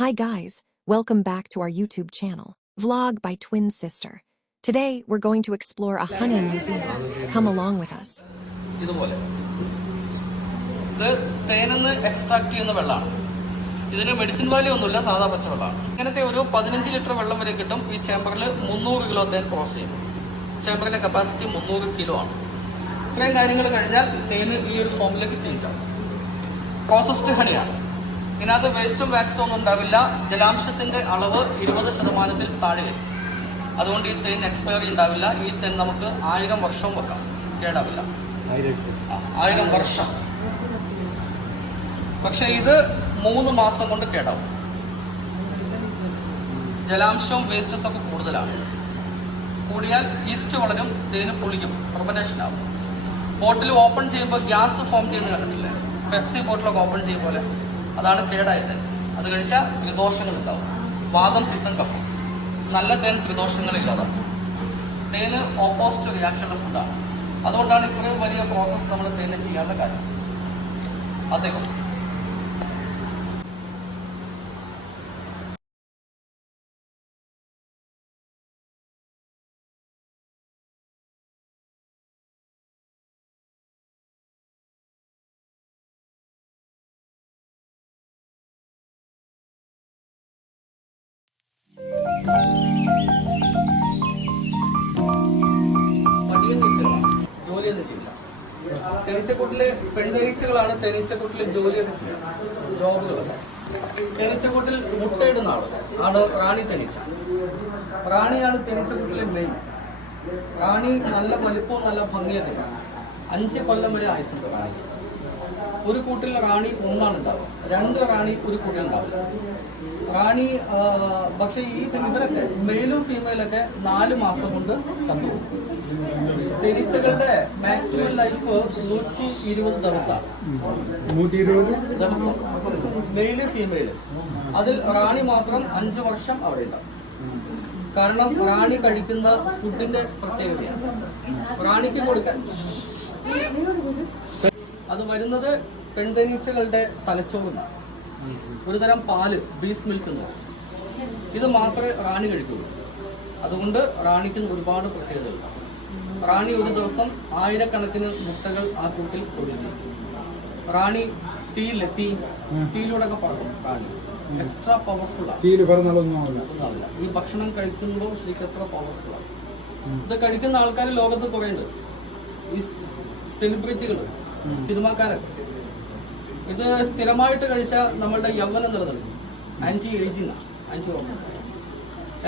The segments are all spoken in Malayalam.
Hi guys, welcome back to our YouTube channel, Vlog by Twin Sister. Today we're going to explore a honey museum. Come along with us. ഇതുപോലെ ഇത് തേനിന്ന് എക്സ്ട്രാക്ട് ചെയ്യുന്ന വെള്ളമാണ്. ഇതിന് മെഡിസിൻ വാല്യൂ ഒന്നുമില്ല, സാധാ പച്ചവെള്ളമാണ്. ഇങ്ങനത്തെ ഒരു 15 ലിറ്റർ വെള്ളം വരെ കിട്ടും. ഈ ചേമ്പറിൽ 300 കിലോ തേൻ പ്രോസസ് ചെയ്യും. ചേമ്പറിന്റെ കപ്പാസിറ്റി 300 കിലോ ആണ്. ഇത്രയും കാര്യങ്ങൾ കഴിഞ്ഞാൽ തേന് ഈ ഒരു ഫോമിലേക്ക് ചേഞ്ച് ആവും. പ്രോസസ്ഡ് ഹണിയാണ്. ഇതിനകത്ത് വേസ്റ്റും വാക്സും ഒന്നും ഉണ്ടാവില്ല. ജലാംശത്തിന്റെ അളവ് 20% താഴെ വരും. അതുകൊണ്ട് ഈ തേൻ എക്സ്പയറി ഉണ്ടാവില്ല. ഈ തേൻ നമുക്ക് 1000 വർഷവും വെക്കാം, കേടാവില്ല. 1000 വർഷം. പക്ഷെ ഇത് 3 മാസം കൊണ്ട് കേടാവും. ജലാംശവും വേസ്റ്റസ് ഒക്കെ കൂടുതലാണ്. കൂടിയാൽ ഈസ്റ്റ് വളരും, തേന് പൊളിക്കും, ഫെർമെന്റേഷൻ ആവും. ബോട്ടിൽ ഓപ്പൺ ചെയ്യുമ്പോൾ ഗ്യാസ് ഫോം ചെയ്യുന്നത് കണ്ടിട്ടില്ലേ? പെപ്സി ബോട്ടിലൊക്കെ ഓപ്പൺ ചെയ്യും പോലെ. അതാണ് കേടായത്. അത് കഴിച്ചാൽ ത്രിദോഷങ്ങൾ ഉണ്ടാവും. വാദം, പിത്തം, കഫം. നല്ല തേൻ ത്രിദോഷങ്ങളില്ലാതാക്കും. തേന് ഓപ്പോസിറ്റ് റിയാക്ഷനുള്ള ഫുഡാണ്. അതുകൊണ്ടാണ് ഇത്രയും വലിയ പ്രോസസ്സ് നമ്മൾ തേന് ചെയ്യാനുള്ള കാര്യം. അദ്ദേഹം ജോലിയൊന്നും ചെയ്യില്ല. തേനീച്ചക്കൂട്ടില് പെൺതേനീച്ചകളാണ് തേനീച്ചക്കൂട്ടില് ജോലിയൊക്കെ ചെയ്യുക, ജോബുകളൊക്കെ. തേനീച്ചക്കൂട്ടിൽ മുട്ടയിടുന്ന ആണ് റാണി തേനീച്ച. റാണിയാണ് തേനീച്ചക്കൂട്ടിലെ മെയിൻ. റാണി നല്ല വലിപ്പവും നല്ല ഭംഗിയൊക്കെ. 5 കൊല്ലം വരെ ആയുസുണ്ട് റാണി. ഒരു കൂട്ടിൽ റാണി ഒന്നാണ് ഉണ്ടാവുക. 2 റാണി ഒരു കൂട്ടിൽ ഉണ്ടാവില്ല. റാണി പക്ഷെ ഈ ഇവരൊക്കെ മെയിലും ഫീമെയിലൊക്കെ 4 മാസം കൊണ്ട് ചത്തുപോകും. തേനീച്ചകളുടെ മാക്സിമം ലൈഫ് 120 ദിവസമാണ്. 120 ദിവസം മെയില് ഫീമെയില്. അതിൽ റാണി മാത്രം 5 വർഷം അവിടെ ഉണ്ടാവും. കാരണം റാണി കഴിക്കുന്ന ഫുഡിന്റെ പ്രത്യേകതയാണ്. റാണിക്ക് കൊടുക്കാൻ അത് വരുന്നത് പെൺതേനീച്ചകളുടെ തലച്ചോറിനാണ്. ഒരുതരം പാല്, ബീസ് മിൽക്ക് എന്ന് പറയും. ഇത് മാത്രമേ റാണി കഴിക്കുള്ളൂ. അതുകൊണ്ട് റാണിക്ക് ഒരുപാട് പ്രത്യേകതകളുണ്ട്. റാണി ഒരു ദിവസം 1000കണക്കിന് മുട്ടകൾ ആ കൂട്ടിൽ പ്രൊഡ്യൂസ് ചെയ്യും. റാണി തീയിലൂടെ ഒക്കെ പറക്കും. റാണി എക്സ്ട്രാ പവർഫുൾ ആണ്. ഈ ഭക്ഷണം കഴിക്കുമ്പോൾ ശരിക്കും എത്ര പവർഫുൾ ആണ്. ഇത് കഴിക്കുന്ന ആൾക്കാർ ലോകത്ത് കുറേ ഉണ്ട്. ഈ സെലിബ്രിറ്റികൾ, സിനിമാക്കാരൊക്കെ ഇത് സ്ഥിരമായിട്ട് കഴിച്ചാൽ നമ്മളുടെ യൗവനം നിലനിൽക്കും. ആന്റി ഏജിങ് ആണ്, ആന്റി ഓക്സിഡന്റ്,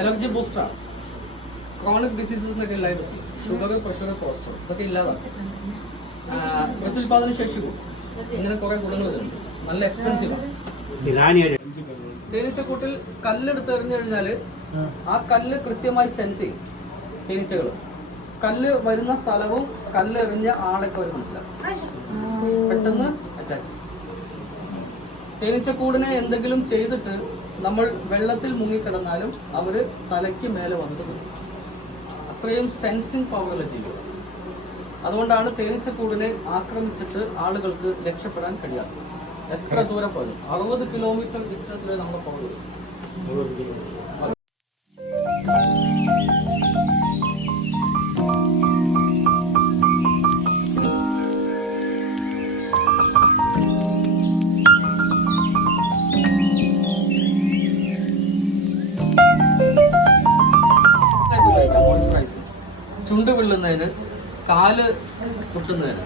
എനർജി ബൂസ്റ്ററാണ്. ക്രോണിക് ഡിസീസസിനൊക്കെ ഇല്ലായ്മ ചെയ്യും. ഷുഗർ, പ്രഷർ, കൊളസ്ട്രോൾ ഇതൊക്കെ ഇല്ലാതാക്കും. പ്രത്യുൽപാദന ശേഷി കൂടും. ഇങ്ങനെ കുറെ ഗുണങ്ങൾ തരുന്നുണ്ട്. നല്ല എക്സ്പെൻസീവാണ്. തേനീച്ചക്കൂട്ടിൽ കല്ലെടുത്ത് എറിഞ്ഞു കഴിഞ്ഞാല് ആ കല്ല് കൃത്യമായി സെൻസ് ചെയ്യും തേനീച്ചകൾ. കല്ല് വരുന്ന സ്ഥലവും കല്ലെറിഞ്ഞ ആളൊക്കെ അവർ മനസ്സിലാക്കും. പെട്ടെന്ന് അറ്റാക്ക്. തേനീച്ചക്കൂടിനെ എന്തെങ്കിലും ചെയ്തിട്ട് നമ്മൾ വെള്ളത്തിൽ മുങ്ങിക്കിടന്നാലും അവര് തലയ്ക്ക് മേലെ വന്നത്. അത്രയും സെൻസിങ് പവറുള്ള ജീവികൾ. അതുകൊണ്ടാണ് തേനീച്ചക്കൂടിനെ ആക്രമിച്ചിട്ട് ആളുകൾക്ക് രക്ഷപ്പെടാൻ കഴിയാത്തത്. എത്ര ദൂരം പോലും 60 കിലോമീറ്റർ ഡിസ്റ്റൻസിൽ നമ്മൾ പോകുന്നത്. ചുണ്ട് വിള്ളുന്നതിന്, കാല് പൊട്ടുന്നതിന്,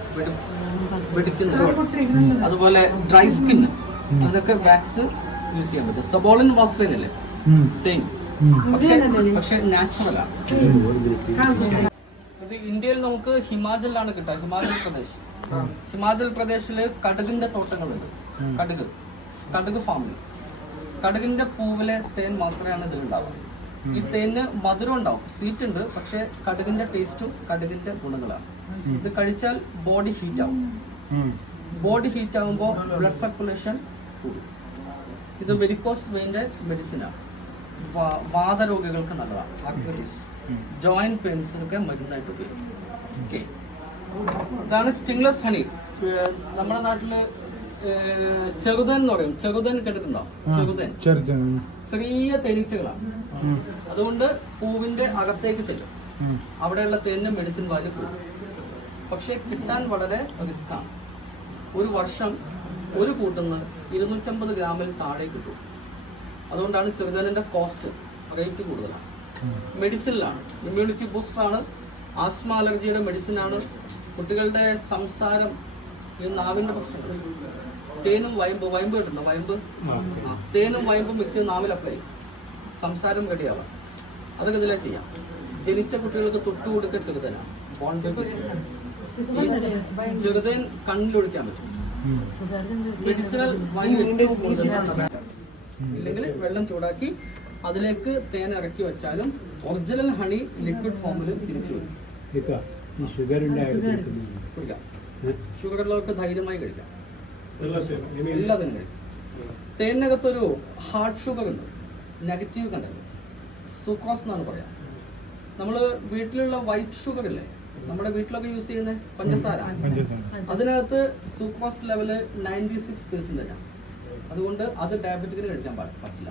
വെടിക്കുന്നതിന്, അതുപോലെ ഡ്രൈ സ്കിൻ, അതൊക്കെ വാക്സ് യൂസ് ചെയ്യാൻ പറ്റും. സബോളിൻ വാസ്ലിൻ അല്ലേ, സെയിം. പക്ഷെ നാച്ചുറൽ ആണ്. ഇത് ഇന്ത്യയിൽ നമുക്ക് ഹിമാചലിലാണ് കിട്ടുക. ഹിമാചൽ പ്രദേശില് കടുകിന്റെ തോട്ടങ്ങളുണ്ട്. കടുക് ഫാമിൽ കടുകിന്റെ പൂവിലെ തേൻ മാത്രമാണ് ഇതിലുണ്ടാവുക. ഈ തേന് മധുരം ഉണ്ടാവും, സ്വീറ്റ് ഉണ്ട്. പക്ഷെ കടുകിന്റെ ടേസ്റ്റും കടുകിന്റെ ഗുണങ്ങളാണ്. ഇത് കഴിച്ചാൽ ബോഡി ഹീറ്റ് ആവും. ബോഡി ഹീറ്റ് ആകുമ്പോൾ ബ്ലഡ് സർക്കുലേഷൻ കൂടും. ഇത് വെരിക്കോസ് വെയിന്റെ മെഡിസിനാണ്. വാതരോഗികൾക്ക് നല്ലതാണ്. ആർത്രൈറ്റിസ്, ജോയിന്റ് പെയിൻസിനൊക്കെ മരുന്നായിട്ട് ഉപയോഗിക്കും. ഓക്കെ, ഇതാണ് സ്റ്റിംഗ്ലെസ് ഹണി. നമ്മുടെ നാട്ടില് ചെറുതൻ എന്ന് പറയും. ചെറുതൻ കേട്ടിട്ടുണ്ടോ? ചെറുതൻ ചെറിയ തേനീച്ചകളാണ്. അതുകൊണ്ട് പൂവിന്റെ അകത്തേക്ക് ചെല്ലും. അവിടെയുള്ള തേനിന് മെഡിസിൻ വാല്യൂ കൂടും. പക്ഷെ കിട്ടാൻ വളരെ റിസ്ക്കാണ്. ഒരു വർഷം ഒരു കൂട്ടുന്ന 250 ഗ്രാമിൽ താഴെ കിട്ടും. അതുകൊണ്ടാണ് ചെറുതേനിന്റെ കോസ്റ്റ് റേറ്റ് കൂടുതലാണ്. മെഡിസിനിലാണ്, ഇമ്മ്യൂണിറ്റി ബൂസ്റ്ററാണ്, ആസ്മ അലർജിയുടെ മെഡിസിനാണ്, കുട്ടികളുടെ സംസാരം, ഈ നാവിന്റെ പ്രശ്നങ്ങൾ, തേനും വയമ്പ് കിട്ടുന്നു. തേനും വയമ്പും മിക്സ് ചെയ്ത് നാവിൽ അപ്ലൈ ചെയ്യും, സംസാരം റെഡിയാവാം. അതൊക്കെ ഇതിലെ ചെയ്യാം. ജനിച്ച കുട്ടികൾക്ക് തൊട്ടു കൊടുക്കുക ചെറുതേനാണ്. ബോൺ ബേബീസ് ഈ ചെറുതേൻ കണ്ണിലൊഴിക്കാൻ പറ്റും. മെഡിസിനൽ വാല്യൂ ഏറ്റവും കൂടുതലാണ്. ഇല്ലെങ്കിൽ വെള്ളം ചൂടാക്കി അതിലേക്ക് തേൻ ഇറക്കി വെച്ചാലും ഒറിജിനൽ ഹണി ലിക്വിഡ് ഫോമിൽ തിരിച്ചു വരും. കുടിക്കാം. ഷുഗർ ഉള്ളവർക്ക് ധൈര്യമായി കഴിക്കാം. എല്ലാത്തിനും കഴിക്കും. തേനിനകത്തൊരു ഹാർഡ് ഷുഗർ ഉണ്ട്, നെഗറ്റീവ് കണ്ടന്റ്, സുക്രോസ് എന്നാണ് പറയാം. നമ്മൾ വീട്ടിലുള്ള വൈറ്റ് ഷുഗർ ഇല്ലേ, നമ്മുടെ വീട്ടിലൊക്കെ യൂസ് ചെയ്യുന്ന പഞ്ചസാര, അതിനകത്ത് സുക്രോസ് ലെവല് 96% ആണ്. അതുകൊണ്ട് അത് ഡയബറ്റിക്കിന് കഴിക്കാൻ പറ്റില്ല.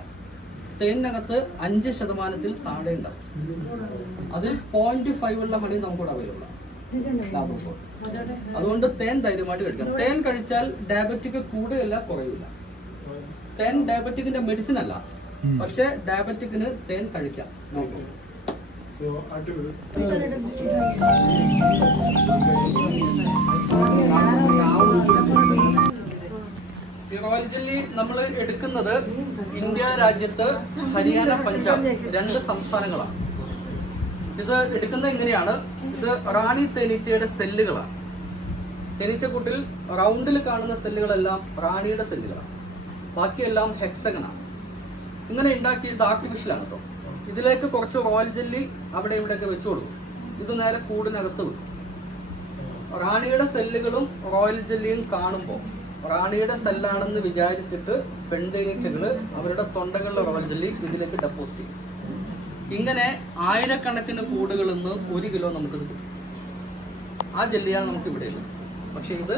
തേനിനകത്ത് 5% താഴെ ഉണ്ടാവും. അതിൽ 0.5 ഉള്ള ഹണി നമുക്കിവിടെ അവൈലബിൾ ആണ്. അതുകൊണ്ട് തേൻ ധൈര്യമായിട്ട് കഴിക്കാം. തേൻ കഴിച്ചാൽ ഡയബറ്റിക് കൂടുകയല്ല, കുറയില്ല. തേൻ ഡയബറ്റിക്കിന്റെ മെഡിസിൻ അല്ല, പക്ഷെ ഡയബറ്റിക്കിന് തേൻ കഴിക്കാം. റോയൽ ജെല്ലി നമ്മൾ എടുക്കുന്നത് ഇന്ത്യ രാജ്യത്ത് ഹരിയാന, പഞ്ചാബ് 2 സംസ്ഥാനങ്ങളാണ്. ഇത് എടുക്കുന്നത് എങ്ങനെയാണ്? ഇത് റാണി തേനീച്ചയുടെ സെല്ലുകളാണ്. തേനീച്ചക്കൂട്ടിൽ റൗണ്ടിൽ കാണുന്ന സെല്ലുകളെല്ലാം റാണിയുടെ സെല്ലുകളാണ്, ബാക്കിയെല്ലാം ഹെക്സഗണാണ്. ഇങ്ങനെ ഉണ്ടാക്കിയിട്ട് ആർട്ടിഫിഷ്യലാണ് കേട്ടോ. ഇതിലേക്ക് കുറച്ച് റോയൽ ജെല്ലി അവിടെ ഇവിടെയൊക്കെ വെച്ചു കൊടുക്കും. ഇത് നേരെ കൂടിനകത്ത് വെക്കും. റാണിയുടെ സെല്ലുകളും റോയൽ ജെല്ലിയും കാണുമ്പോൾ റാണിയുടെ സെല്ലാണെന്ന് വിചാരിച്ചിട്ട് പെൺതേനീച്ചകൾ അവരുടെ തൊണ്ടകളിലെ റോയൽ ജെല്ലി ഇതിലേക്ക് ഡെപ്പോസിറ്റ് ചെയ്യും. ഇങ്ങനെ ആയിരക്കണക്കിന് കൂടുകളിൽ നിന്ന് 1 കിലോ നമുക്കിത് കിട്ടും. ആ ജെല്ലിയാണ് നമുക്ക് ഇവിടെ ഉള്ളത്. പക്ഷേ ഇത്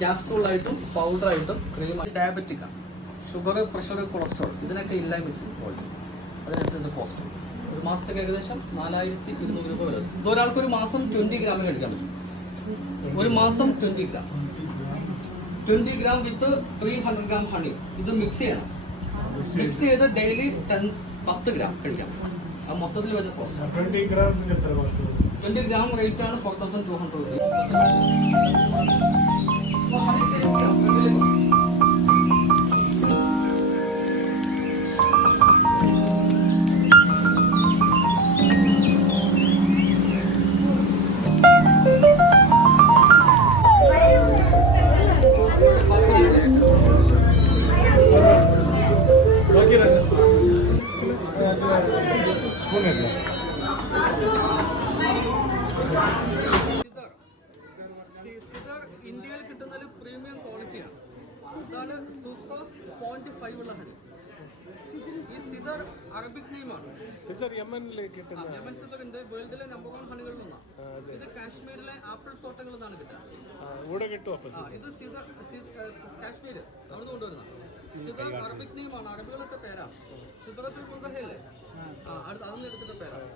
ക്യാപ്സൂളായിട്ടും പൗഡറായിട്ടും ക്രീമായിട്ടും ഡയബറ്റിക്കാണ്. ഷുഗർ, പ്രഷർ, കൊളസ്ട്രോൾ ഇതിനൊക്കെ ഇല്ലായ്മ ചെയ്യും. അതിനനുസരിച്ച് കോസ്റ്റ് ഒരു മാസത്തേക്ക് ഏകദേശം 4200 രൂപ വരും. ഒരാൾക്ക് ഒരു മാസം 20 ഗ്രാമേ കഴിക്കാൻ പറ്റും. ഒരു മാസം 20 ഗ്രാം 20 ഗ്രാം വിത്ത് 300 ഗ്രാം ഹണി ഇത് മിക്സ് ചെയ്യണം. മിക്സ് ചെയ്ത് ഡെയിലി 10 ഗ്രാം കഴിക്കാം. അത് മൊത്തത്തിൽ വരുന്ന കോസ്റ്റ് 20 ഗ്രാം റേറ്റ് ആണ് 4200 രൂപ. ഇന്ത്യയിൽ കിട്ടുന്നതിൽ പ്രീമിയം ക്വാളിറ്റിയാണ്. ഇതാണ് സുക്രോസ് 0.5 ഉള്ള ഹണി. ഈ സിദർ അറബിക് നെയിമാണ്. യമൻ സിദർ ഉണ്ട്, വേൾഡിലെ നമ്പർ 1 ഹണികളിൽ ഒന്നാണ്. ഇത് കാശ്മീരിലെ ആപ്പിൾ തോട്ടങ്ങളിൽ നിന്നാണ് കിട്ടുക. ഇത് സിദർ കാശ്മീർ അവിടുന്ന് കൊണ്ടുവരുന്ന സിദർ അറബിക് നെയിമാണ്. അറബികളുടെ പേരാണ്. സിദറത്തിൽ മുന്തഹല്ലേ, അതൊന്നും എടുത്തിട്ട് പേരാണ്.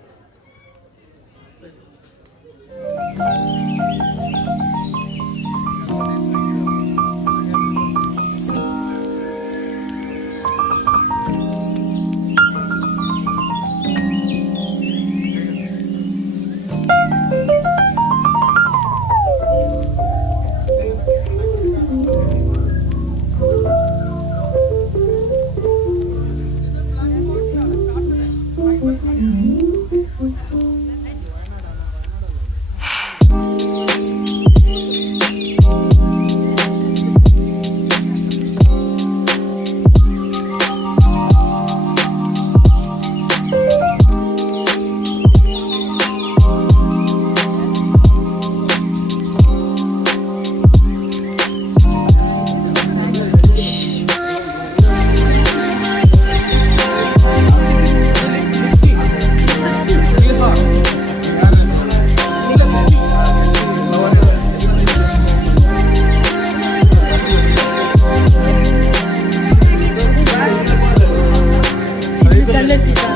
कलर की